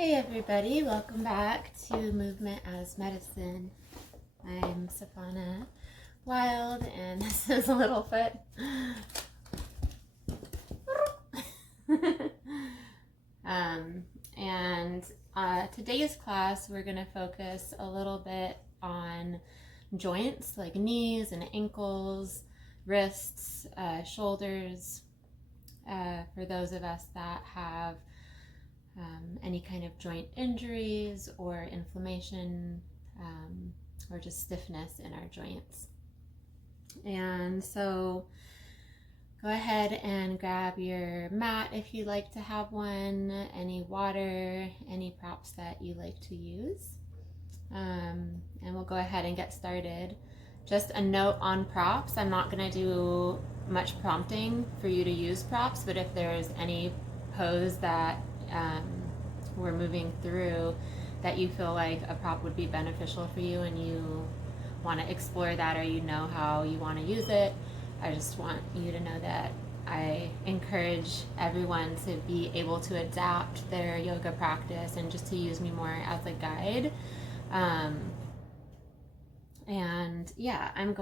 Hey everybody, welcome back to Movement as Medicine. I'm Sefana, Wilde, and this is Littlefoot. Today's class we're going to focus a little bit on joints like knees and ankles, wrists, shoulders, for those of us that have any kind of joint injuries or inflammation or just stiffness in our joints. And so go ahead and grab your mat if you'd like to have one, any water, any props that you like to use. And we'll go ahead and get started. Just a note on props, I'm not going to do much prompting for you to use props, but if there's any pose that we're moving through that you feel like a prop would be beneficial for you and you want to explore that, or you know how you want to use it, I just want you to know that I encourage everyone to be able to adapt their yoga practice and just to use me more as a guide. And yeah, I'm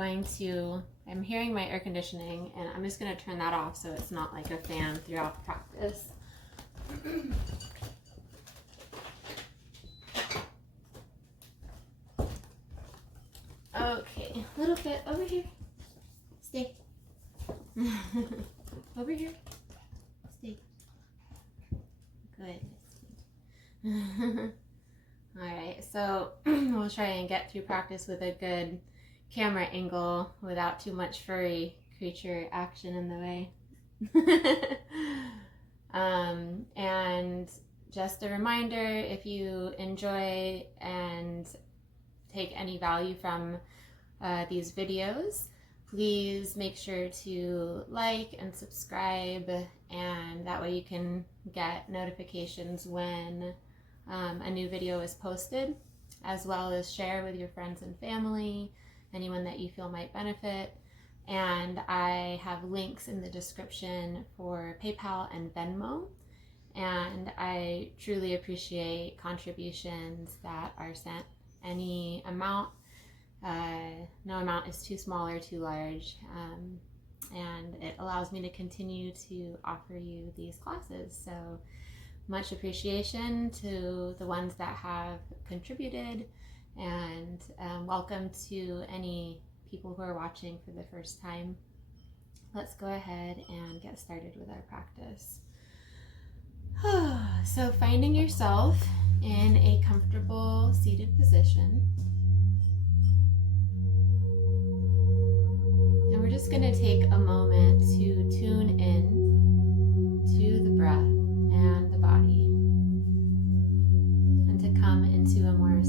hearing my air conditioning and I'm just going to turn that off so it's not like a fan throughout the practice. Okay, Littlefoot, over here. Stay. Over here. Stay. Good. Alright, so we'll try and get through practice with a good camera angle without too much furry creature action in the way. And just a reminder, if you enjoy and take any value from these videos, please make sure to like and subscribe, and that way you can get notifications when a new video is posted, as well as share with your friends and family, anyone that you feel might benefit. And I have links in the description for PayPal and Venmo, and I truly appreciate contributions that are sent. Any amount, no amount is too small or too large, and it allows me to continue to offer you these classes. So much appreciation to the ones that have contributed, and welcome to any people who are watching for the first time. Let's go ahead and get started with our practice. So finding yourself in a comfortable seated position. And we're just going to take a moment to tune in to the breath and the body, and to come into a more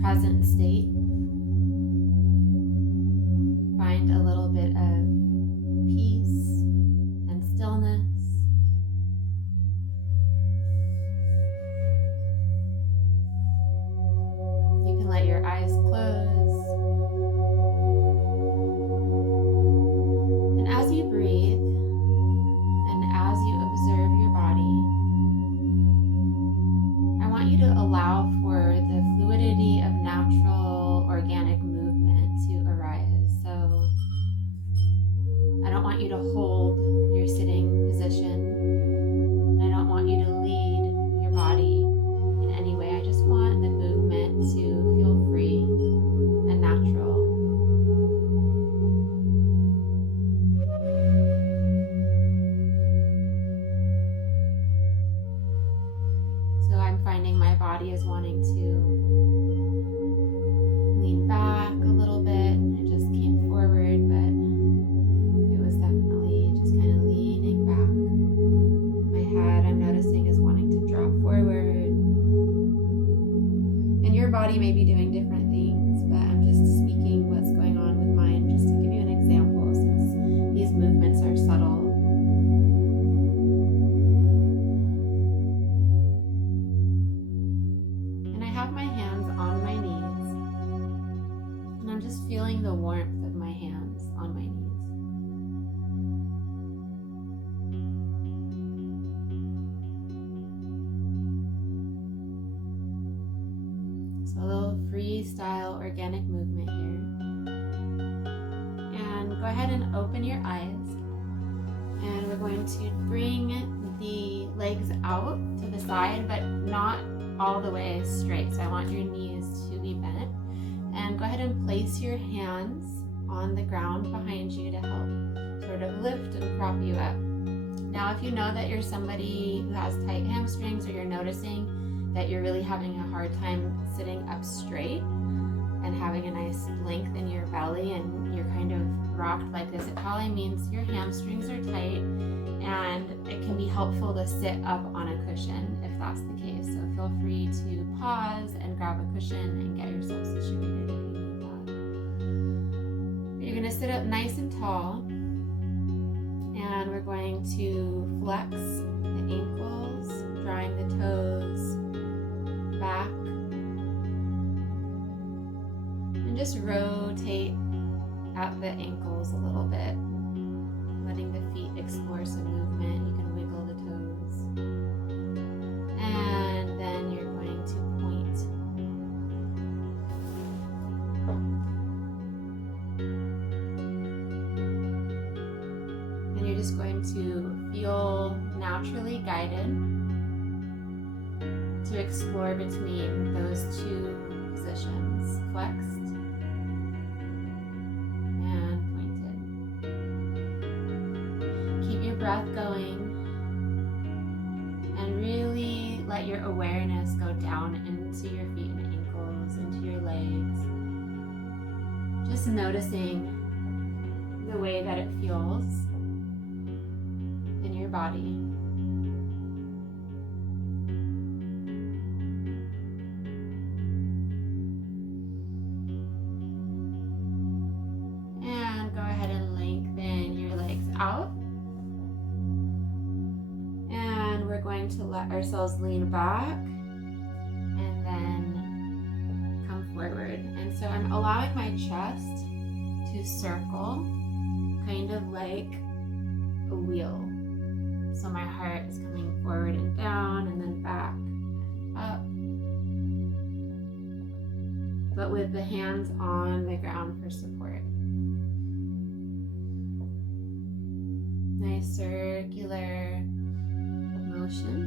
present state. Find a little bit of peace and stillness. You can let your eyes close. And as you breathe and as you observe your body, I want you to allow for the fluidity of natural organic movement to arise. So I don't want you to hold your sitting position, and I don't want you to lead your body in any way. I just want the movement to feel free and natural. So I'm finding my body is wanting to lean back a little bit. It just came forward, but it was definitely just kind of leaning back. My head, I'm noticing, is wanting to drop forward. And your body may be doing different things, but I'm just speaking what's going on with mine just to give you an example, since these movements are subtle. And I have my hands on my knees, and I'm just feeling the warmth of my hands on my knees. freestyle organic movement here. And go ahead and open your eyes. And we're going to bring the legs out to the side, but not all the way straight. So I want your knees to be bent. And go ahead and place your hands on the ground behind you to help sort of lift and prop you up. Now, if you know that you're somebody who has tight hamstrings, or you're noticing that you're really having a hard time sitting up straight and having a nice length in your belly and you're kind of rocked like this, it probably means your hamstrings are tight, and it can be helpful to sit up on a cushion if that's the case. So feel free to pause and grab a cushion and get yourself situated if you need that. You're going to sit up nice and tall, and we're going to flex the ankles, drawing the toes back, and just rotate at the ankles a little bit, letting the feet explore some movement. You can wiggle the toes, and then you're going to point. And you're just going to feel naturally guided to explore between those two positions, flexed and pointed. Keep your breath going and really let your awareness go down into your feet and ankles, into your legs. Just noticing the way that it feels in your body. And go ahead and lengthen your legs out. And we're going to let ourselves lean back and then come forward. And so I'm allowing my chest to circle, kind of like a wheel. So my heart is coming forward and down and then back and up, but with the hands on the ground for support. Nice circular motion,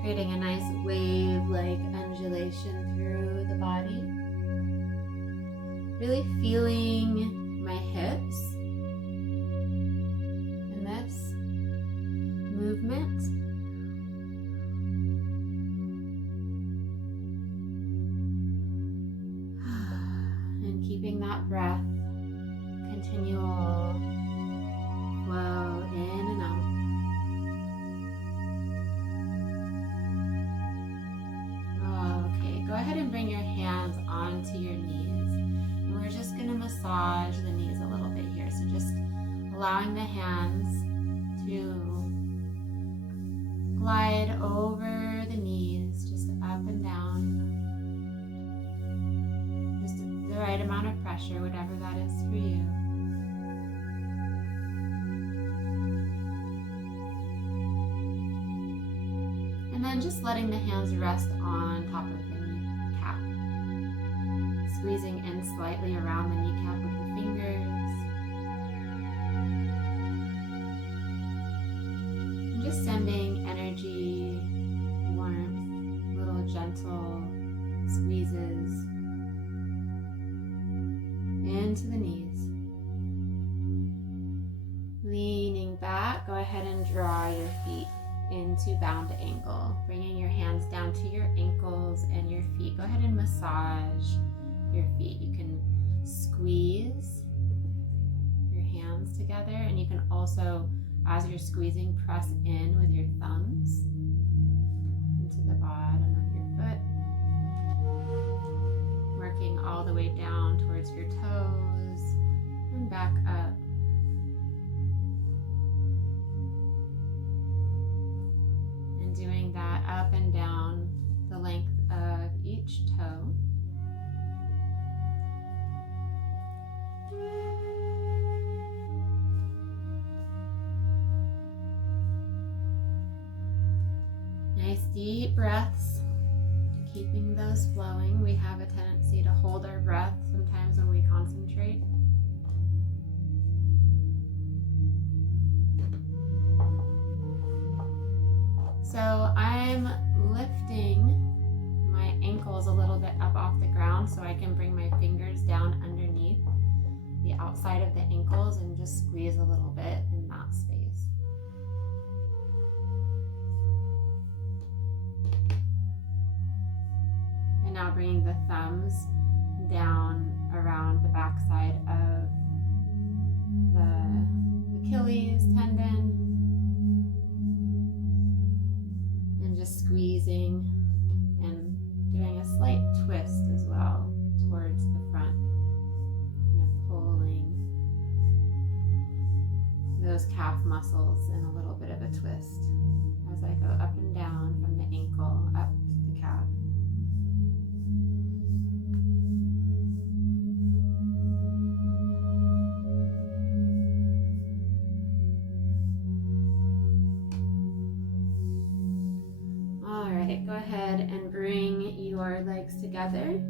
creating a nice wave-like undulation through the body. Really feeling my hips in this movement. And keeping that breath, continual flow in and out. Okay, go ahead and bring your hands onto your knees. And we're just going to massage the knees a little bit here. So just allowing the hands to glide over the knees, just up and down. Just the right amount of pressure, whatever that is for you. And then just letting the hands rest on top of the kneecap. Squeezing in slightly around the kneecap with the fingers. And just sending energy, warmth, little gentle squeezes into the knees. Leaning back, go ahead and draw your feet into bound angle, bringing your hands down to your ankles and your feet. Go ahead and massage your feet. You can squeeze your hands together, and you can also, as you're squeezing, press in with your thumbs into the bottom of your foot, working all the way down towards your toes and back up. Doing that up and down the length of each toe. Nice deep breaths, keeping those flowing. We have a tendency to hold our breath sometimes when we concentrate. So I'm lifting my ankles a little bit up off the ground so I can bring my fingers down underneath the outside of the ankles and just squeeze a little bit in that space. And now bringing the thumbs down around the backside of the Achilles tendon. And just squeezing and doing a slight twist as well towards the front. Kind of pulling those calf muscles in a little bit of a twist as I go up and down from the ankle up to the calf. Go ahead and bring your legs together,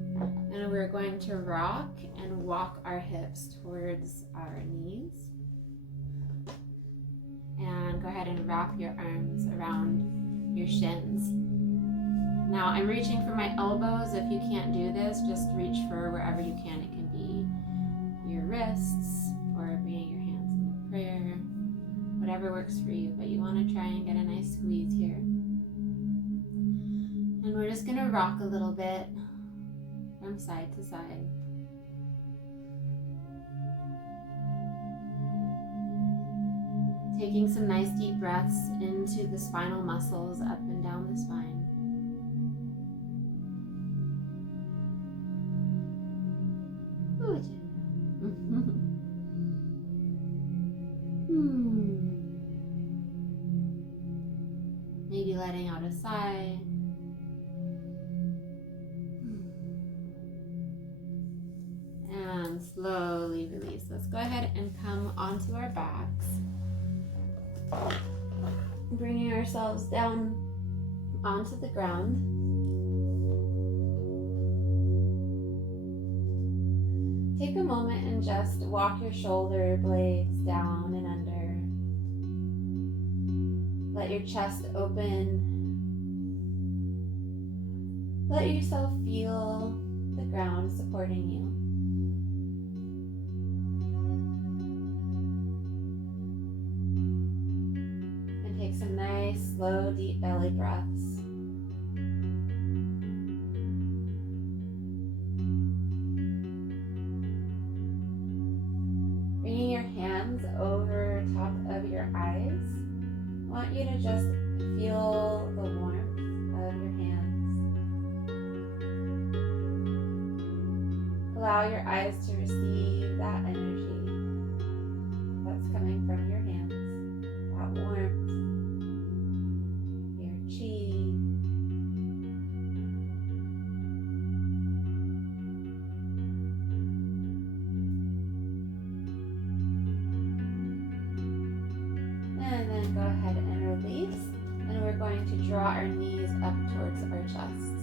and we're going to rock and walk our hips towards our knees. And go ahead and wrap your arms around your shins. Now I'm reaching for my elbows. If you can't do this, just reach for wherever you can. It can be your wrists or bringing your hands into prayer, whatever works for you, but you want to try and get a nice squeeze here. And we're just going to rock a little bit from side to side. Taking some nice deep breaths into the spinal muscles up and down the spine. Maybe letting out a sigh. And slowly release. Let's go ahead and come onto our backs. Bringing ourselves down onto the ground. Take a moment and just walk your shoulder blades down and under. Let your chest open. Let yourself feel the ground supporting you. Some nice, slow, deep belly breaths. Bringing your hands over top of your eyes. I want you to just feel the warmth of your hands. Allow your eyes to receive that energy that's coming from your hands, that warmth. And then go ahead and release. And we're going to draw our knees up towards our chests.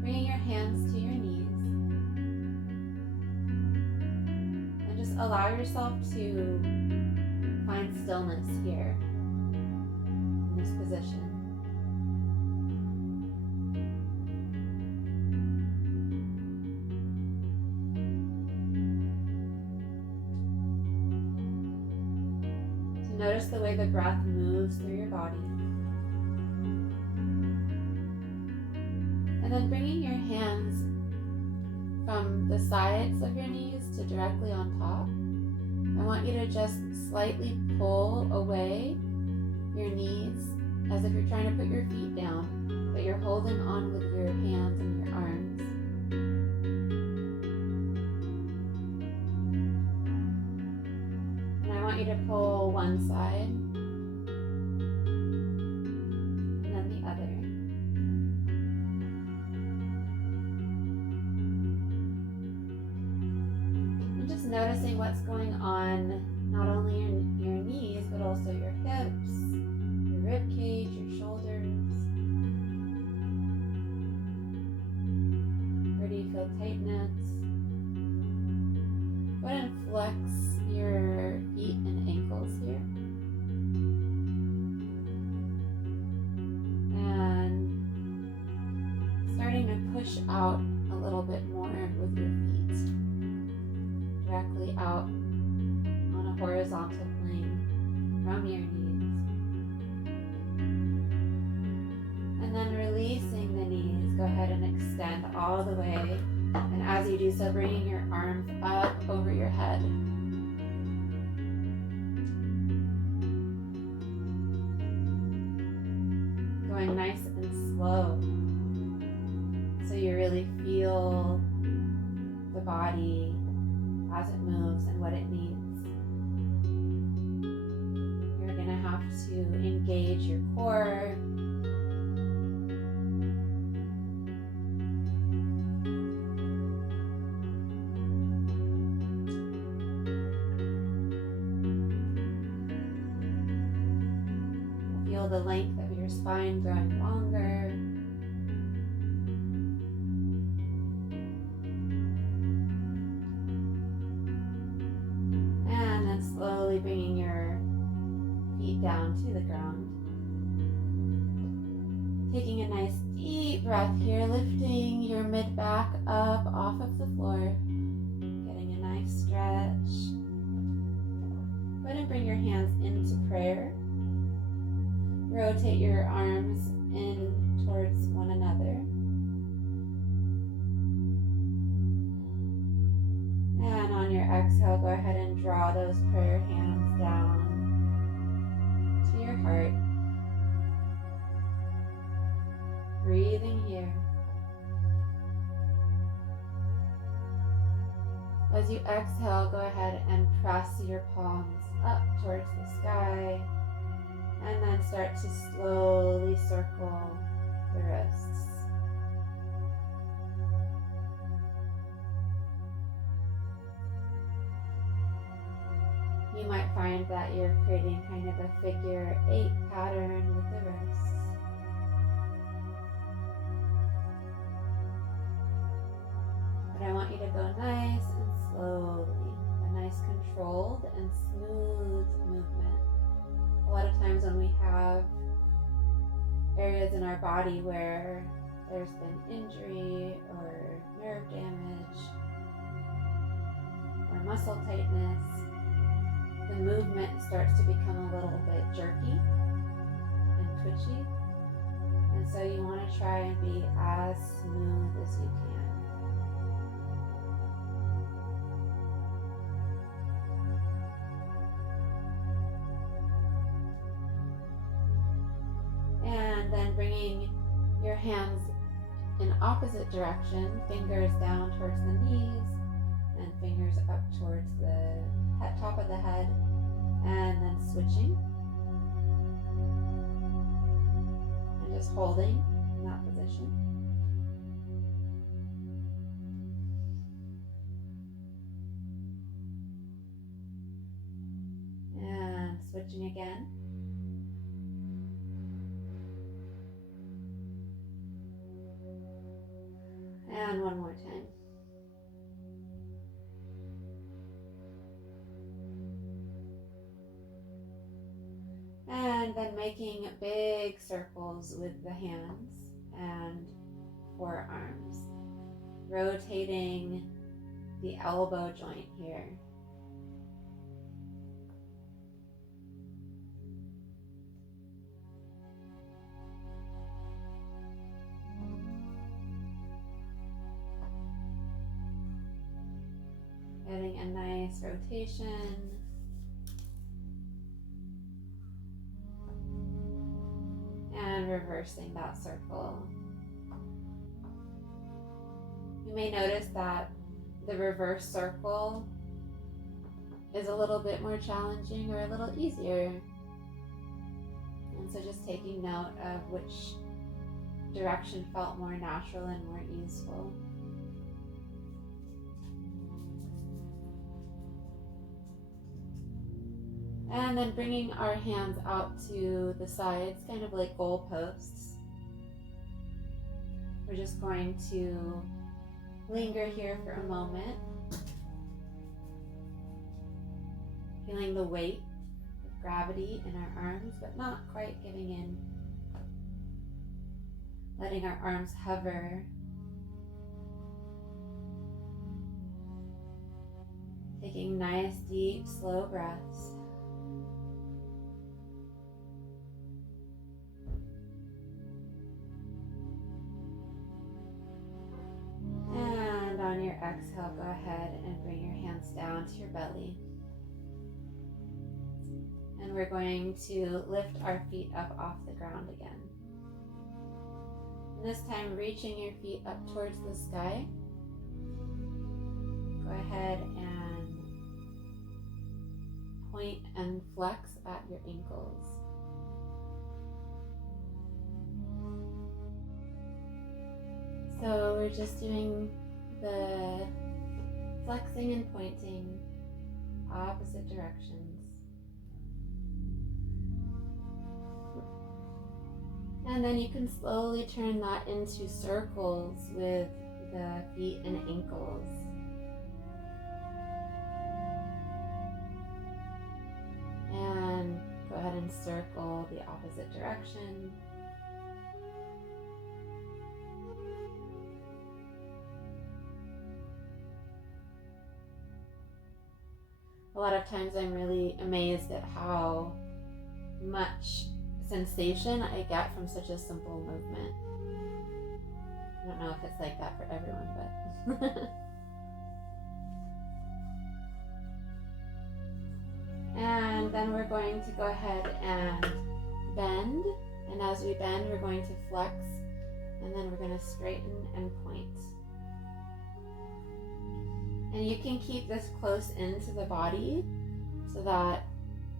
Bringing your hands to your knees. And just allow yourself to find stillness here in this position. Notice the way the breath moves through your body. And then bringing your hands from the sides of your knees to directly on top. I want you to just slightly pull away your knees as if you're trying to put your feet down, but you're holding on with your hands and your arms. And I want you to pull one side and then the other. And just noticing what's going on not only in your knees, flex your feet and ankles here. And starting to push out a little bit more with your feet. Directly out on a horizontal plane from your knees. And then releasing the knees, go ahead and extend all the way. And as you do so, bringing your arms up over your head. Going nice and slow. So you really feel the body as it moves and what it needs. You're going to have to engage your core. Feel the length of your spine growing longer. And then slowly bringing your feet down to the ground. Taking a nice deep breath here, lifting your mid-back up off of the floor. Getting a nice stretch. Go ahead and bring your hands into prayer. Rotate your arms in towards one another. And on your exhale, go ahead and draw those prayer hands down to your heart. Breathing here. As you exhale, go ahead and press your palms up towards the sky. And then start to slowly circle the wrists. You might find that you're creating kind of a figure 8 pattern with the wrists. But I want you to go nice and slowly, a nice controlled and smooth movement. A lot of times when we have areas in our body where there's been injury or nerve damage or muscle tightness, the movement starts to become a little bit jerky and twitchy. And so you want to try and be as smooth as you can. And then bringing your hands in opposite direction, fingers down towards the knees and fingers up towards the top of the head, and then switching and just holding in that position. And switching again. And one more time. And then making big circles with the hands and forearms. Rotating the elbow joint here. Getting a nice rotation. And reversing that circle. You may notice that the reverse circle is a little bit more challenging or a little easier. And so just taking note of which direction felt more natural and more easeful. And then bringing our hands out to the sides, kind of like goalposts. We're just going to linger here for a moment. Feeling the weight of gravity in our arms, but not quite giving in. Letting our arms hover. Taking nice, deep, slow breaths. And on your exhale, go ahead and bring your hands down to your belly. And we're going to lift our feet up off the ground again. And this time, reaching your feet up towards the sky. Go ahead and point and flex at your ankles. So we're just doing the flexing and pointing opposite directions. And then you can slowly turn that into circles with the feet and ankles. And go ahead and circle the opposite direction. A lot of times I'm really amazed at how much sensation I get from such a simple movement. I don't know if it's like that for everyone, but and then we're going to go ahead and bend, and as we bend we're going to flex, and then we're going to straighten and point. And you can keep this close into the body so that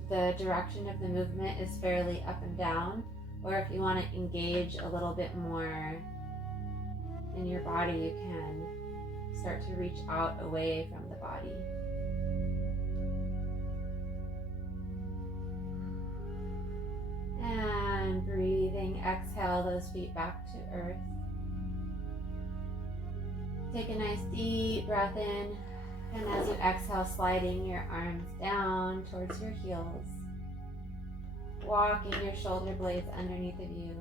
the direction of the movement is fairly up and down, or if you want to engage a little bit more in your body, you can start to reach out away from the body. And breathing, exhale those feet back to earth. Take a nice deep breath in, and as you exhale, sliding your arms down towards your heels, walking your shoulder blades underneath of you.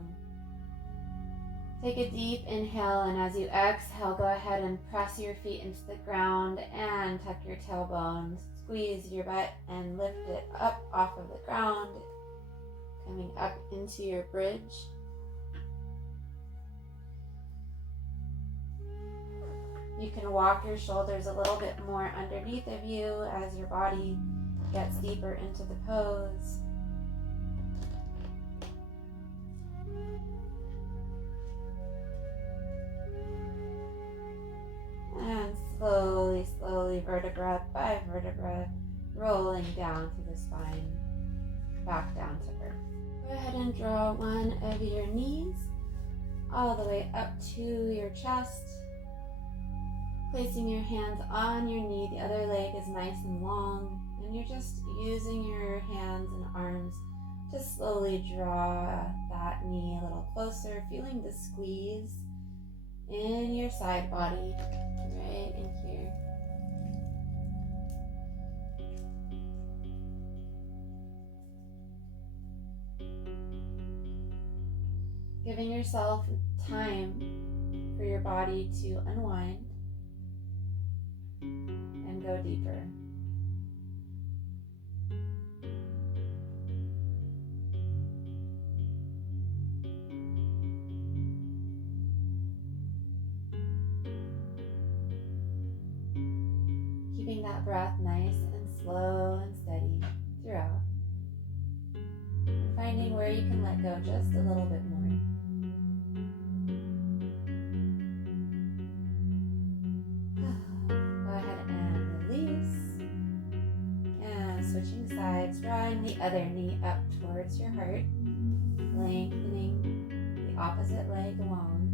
Take a deep inhale, and as you exhale, go ahead and press your feet into the ground and tuck your tailbones. Squeeze your butt and lift it up off of the ground, coming up into your bridge. You can walk your shoulders a little bit more underneath of you as your body gets deeper into the pose. And slowly, slowly, vertebra by vertebra, rolling down to the spine, back down to earth. Go ahead and draw one of your knees all the way up to your chest. Placing your hands on your knee, the other leg is nice and long, and you're just using your hands and arms to slowly draw that knee a little closer, feeling the squeeze in your side body, right in here. Giving yourself time for your body to unwind and go deeper. Keeping that breath nice and slow and steady throughout. And finding where you can let go just a little bit more. Switching sides, drawing the other knee up towards your heart, lengthening the opposite leg along.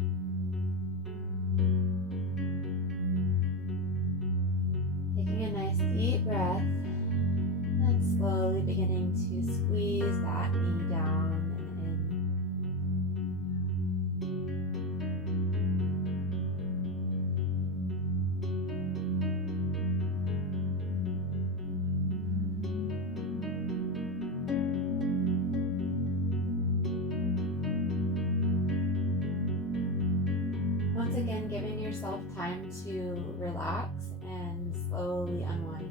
Taking a nice deep breath, and slowly beginning to squeeze that knee down and in. yourself time to relax and slowly unwind.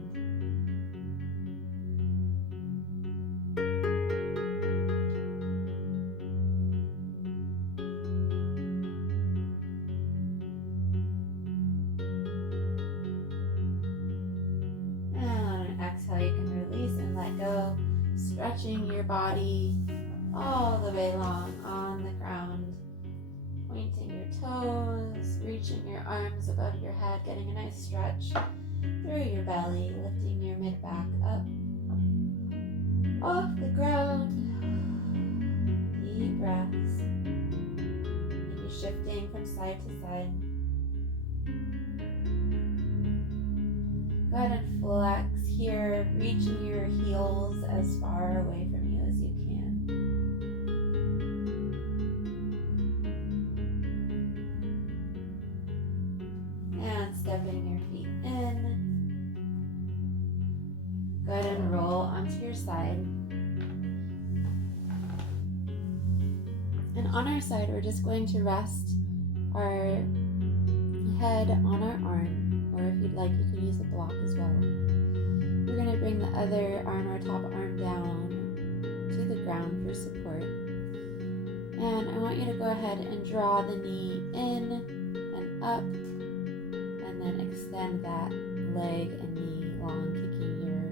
And on an exhale, you can release and let go, stretching your body all the way long on the ground, pointing your toes, reaching your arms above your head, getting a nice stretch through your belly, lifting your mid-back up off the ground. Deep breaths. Maybe shifting from side to side. Go ahead and flex here, reaching your heels as far away from you as you can. And stepping your feet in. Go ahead and roll onto your side. And on our side, we're just going to rest our head on our arm, or if you'd like, you can use a block as well. We're going to bring the other arm, our top arm, down to the ground for support. And I want you to go ahead and draw the knee in and up, and then extend that leg and knee long, kicking your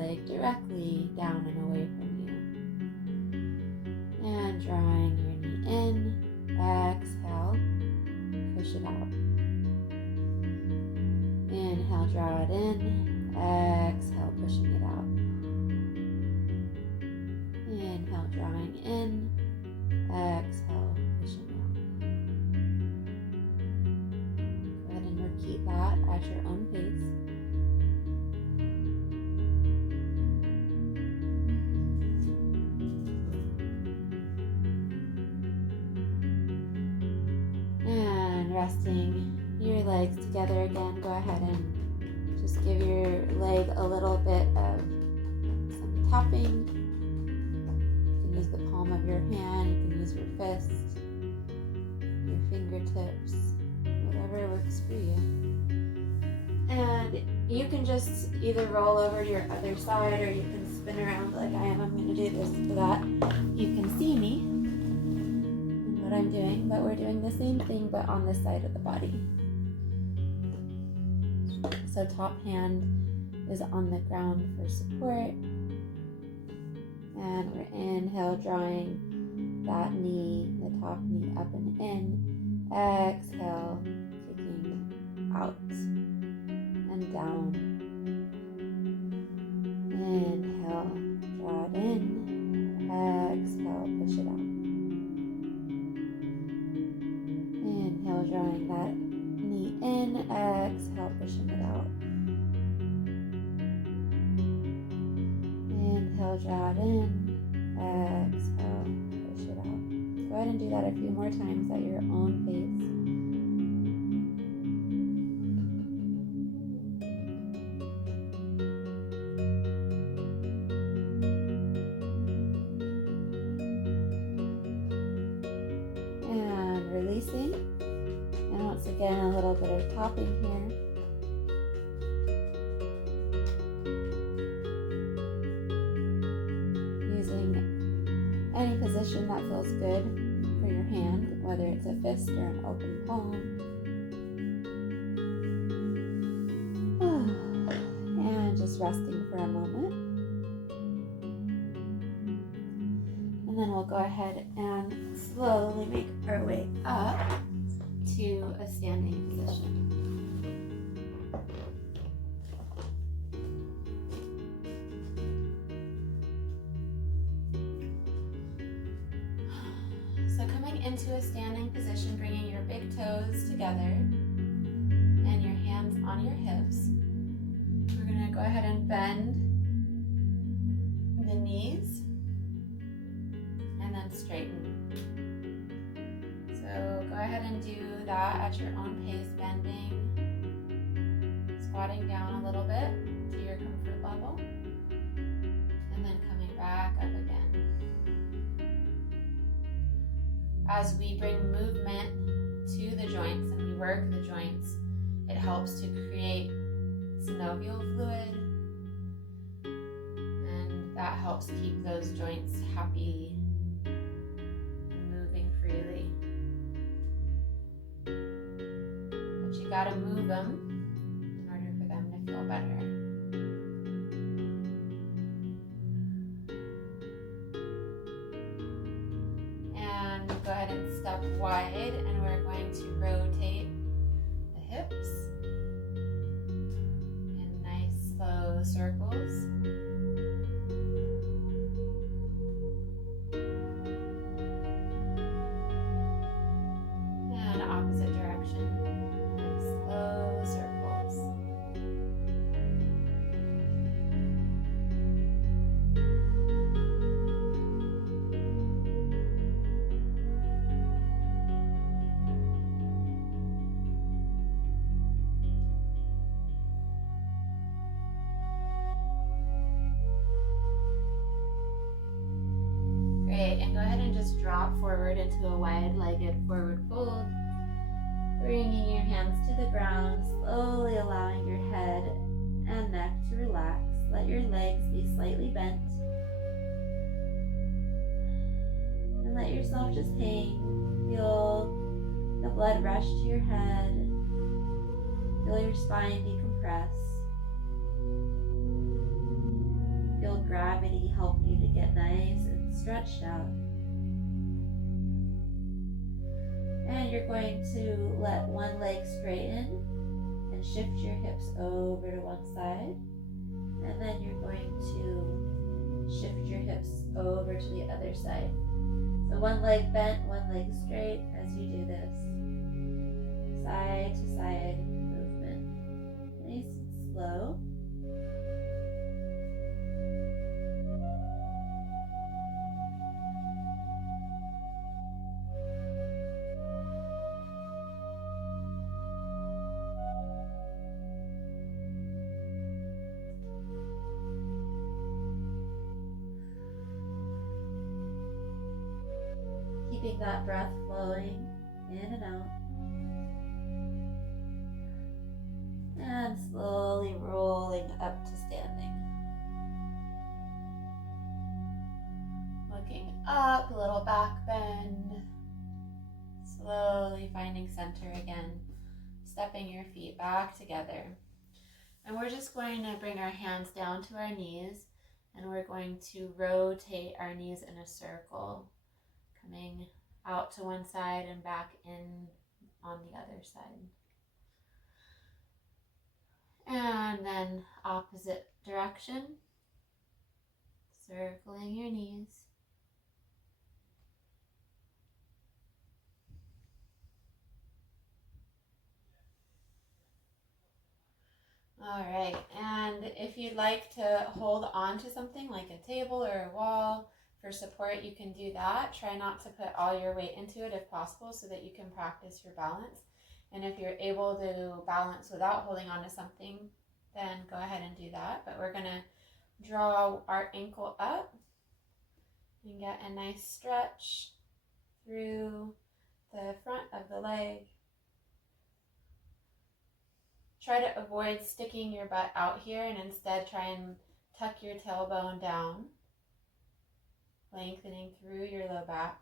leg directly down and away from you. And drawing your knee in, exhale, push it out. Inhale, draw it in, exhale, pushing it out. Inhale, drawing in, exhale, pushing out. Go ahead and repeat that at your own pace. And resting your legs together again, go ahead and just give your leg a little bit of some tapping. You can use the palm of your hand, you can use your fist, your fingertips, whatever works for you. And you can just either roll over to your other side, or you can spin around like I am. I'm going to do this so that you can see me and what I'm doing, but we're doing the same thing but on this side of the body. So top hand is on the ground for support. And we're inhale, drawing that knee, the top knee up and in. Exhale, kicking out and down. Inhale, draw it in. Exhale, push it out. Inhale, drawing that knee in. Exhale, pushing it out. Inhale, draw it in. Exhale, push it out. Go ahead and do that a few more times at your own pace. And releasing. And once again, a little bit of tapping here. Any position that feels good for your hand, whether it's a fist or an open palm. And just resting for a moment. And then we'll go ahead and slowly make our way up to a standing position. Into a standing position, bringing your big toes together and your hands on your hips. We're going to go ahead and bend the knees and then straighten. So go ahead and do that at your own pace, bending, squatting down a little bit to your comfort level, and then coming back up again. As we bring movement to the joints and we work the joints, it helps to create synovial fluid, and that helps keep those joints happy and moving freely. But you gotta move them in order for them to feel better. And go ahead and step wide, and we're going to rotate the hips in nice slow circles. And opposite direction, nice slow circles. Great, and go ahead and just drop forward into a wide-legged forward fold, bringing your hands to the ground, slowly allowing your head and neck to relax. Let your legs be slightly bent, and let yourself just hang. Feel the blood rush to your head, feel your spine decompress. Feel gravity help you to get nice and stretched out. And you're going to let one leg straighten and shift your hips over to one side. And then you're going to shift your hips over to the other side. So one leg bent, one leg straight as you do this. Side to side movement. Nice and slow. Keeping that breath flowing in and out. And slowly rolling up to standing. Looking up, a little back bend. Slowly finding center again. Stepping your feet back together. And we're just going to bring our hands down to our knees, and we're going to rotate our knees in a circle, coming out to one side and back in on the other side. And then opposite direction, circling your knees. All right, and if you'd like to hold on to something like a table or a wall for support, you can do that. Try not to put all your weight into it if possible so that you can practice your balance. And if you're able to balance without holding on to something, then go ahead and do that. But we're gonna draw our ankle up and get a nice stretch through the front of the leg. Try to avoid sticking your butt out here and instead try and tuck your tailbone down, lengthening through your low back.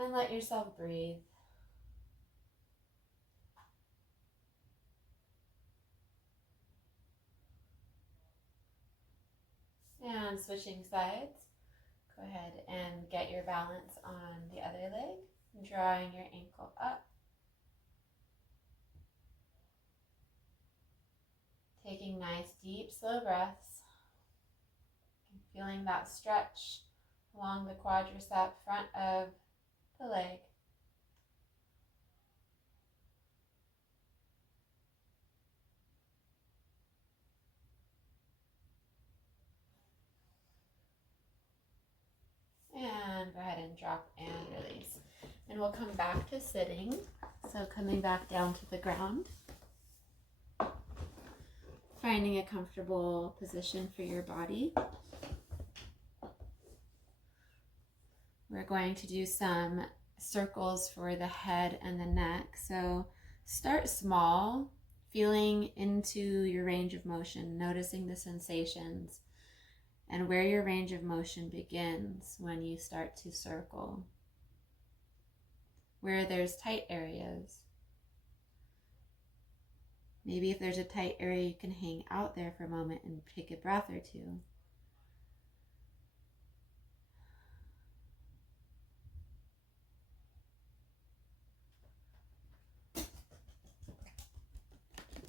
And let yourself breathe. And switching sides, go ahead and get your balance on the other leg, drawing your ankle up. Taking nice, deep, slow breaths. Feeling that stretch along the quadricep front of the leg. And go ahead and drop and release. And we'll come back to sitting. So coming back down to the ground. Finding a comfortable position for your body. We're going to do some circles for the head and the neck. So start small, feeling into your range of motion, noticing the sensations and where your range of motion begins when you start to circle. Where there's tight areas. Maybe if there's a tight area, you can hang out there for a moment and take a breath or two.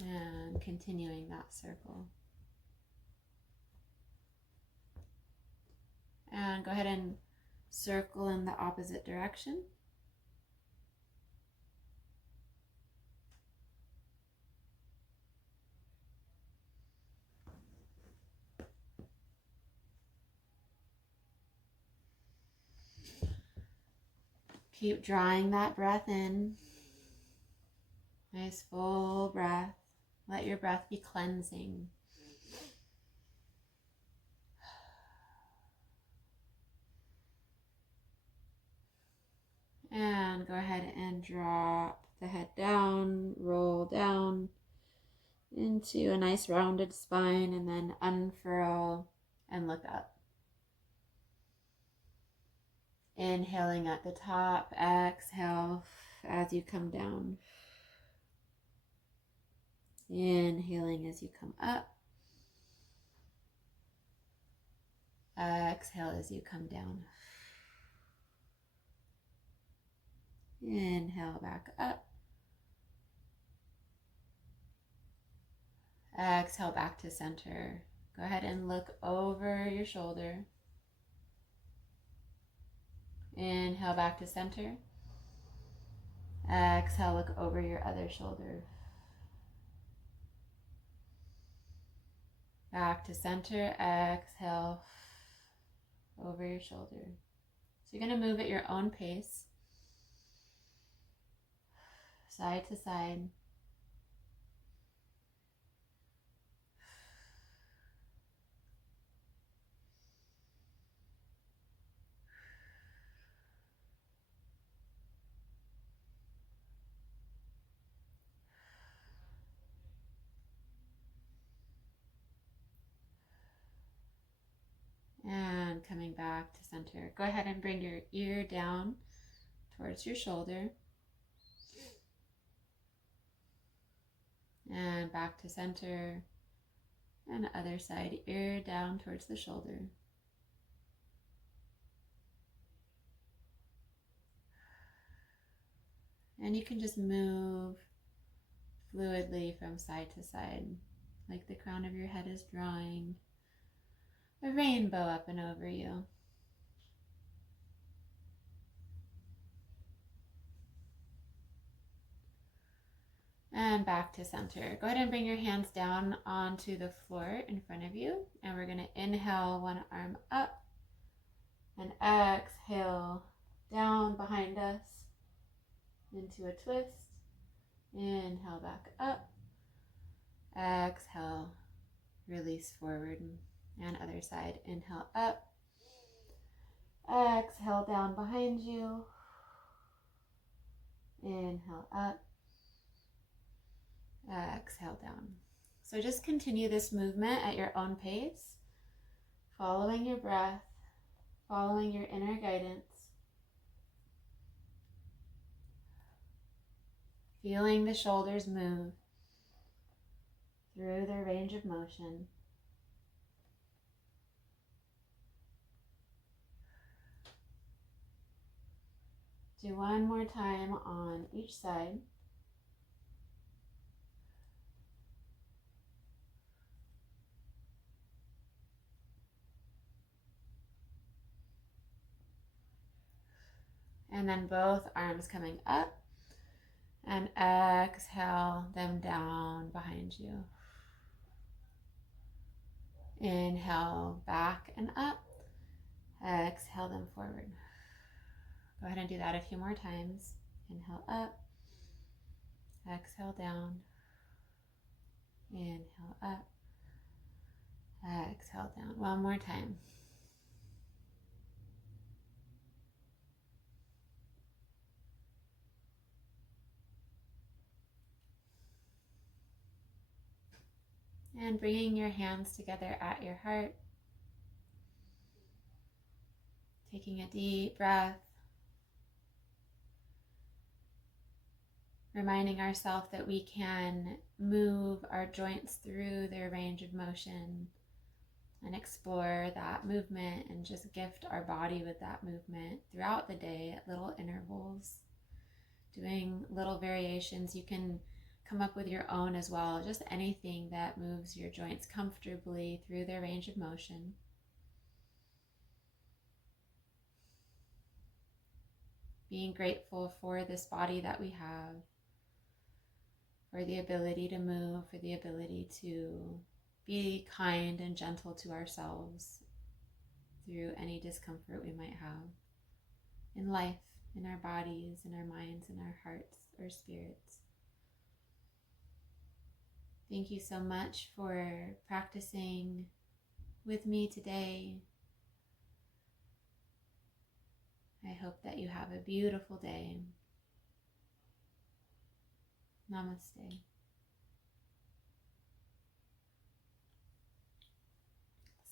And continuing that circle. And go ahead and circle in the opposite direction. Keep drawing that breath in. Nice full breath. Let your breath be cleansing. And go ahead and drop the head down, roll down into a nice rounded spine, and then unfurl and look up. Inhaling at the top, exhale as you come down. Inhaling as you come up. Exhale as you come down. Inhale back up. Exhale back to center. Go ahead and look over your shoulder. Inhale back to center. Exhale, look over your other shoulder. Back to center. Exhale over your shoulder. So you're going to move at your own pace. Side to side. And coming back to center. Go ahead and bring your ear down towards your shoulder. And back to center. And other side, ear down towards the shoulder. And you can just move fluidly from side to side, like the crown of your head is drawing a rainbow up and over you. And back to center. Go ahead and bring your hands down onto the floor in front of you. And we're going to inhale one arm up and exhale down behind us into a twist. Inhale back up. Exhale, release forward. And other side. Inhale up. Exhale down behind you. Inhale up. Exhale down. So just continue this movement at your own pace, following your breath, following your inner guidance, feeling the shoulders move through their range of motion. Do one more time on each side. And then both arms coming up, and exhale them down behind you. Inhale back and up, exhale them forward. Go ahead and do that a few more times. Inhale up, exhale down, inhale up, Exhale down. One more time. And bringing your hands together at your heart. Taking a deep breath. Reminding ourselves that we can move our joints through their range of motion and explore that movement and just gift our body with that movement throughout the day at little intervals, doing little variations. You can come up with your own as well, just anything that moves your joints comfortably through their range of motion. Being grateful for this body that we have, for the ability to move, for the ability to be kind and gentle to ourselves through any discomfort we might have in life, in our bodies, in our minds, in our hearts or spirits. Thank you so much for practicing with me today. I hope that you have a beautiful day. Namaste.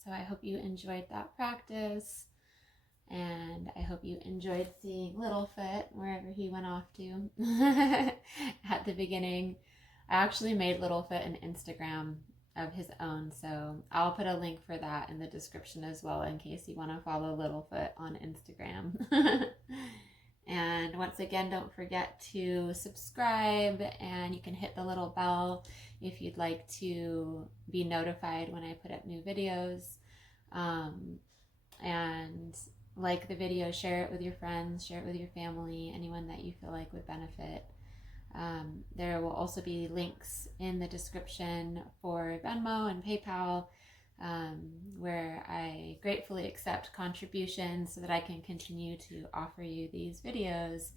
So I hope you enjoyed that practice, and I hope you enjoyed seeing Littlefoot wherever he went off to at the beginning. I actually made Littlefoot an Instagram of his own, so I'll put a link for that in the description as well in case you want to follow Littlefoot on Instagram. And once again, don't forget to subscribe, and you can hit the little bell if you'd like to be notified when I put up new videos. And like the video, share it with your friends, share it with your family, anyone that you feel like would benefit. There will also be links in the description for Venmo and PayPal, where I gratefully accept contributions so that I can continue to offer you these videos.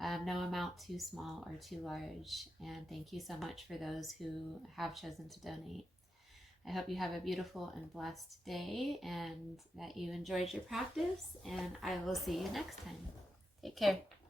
No amount too small or too large. And thank you so much for those who have chosen to donate. I hope you have a beautiful and blessed day and that you enjoyed your practice, and I will see you next time. Take care.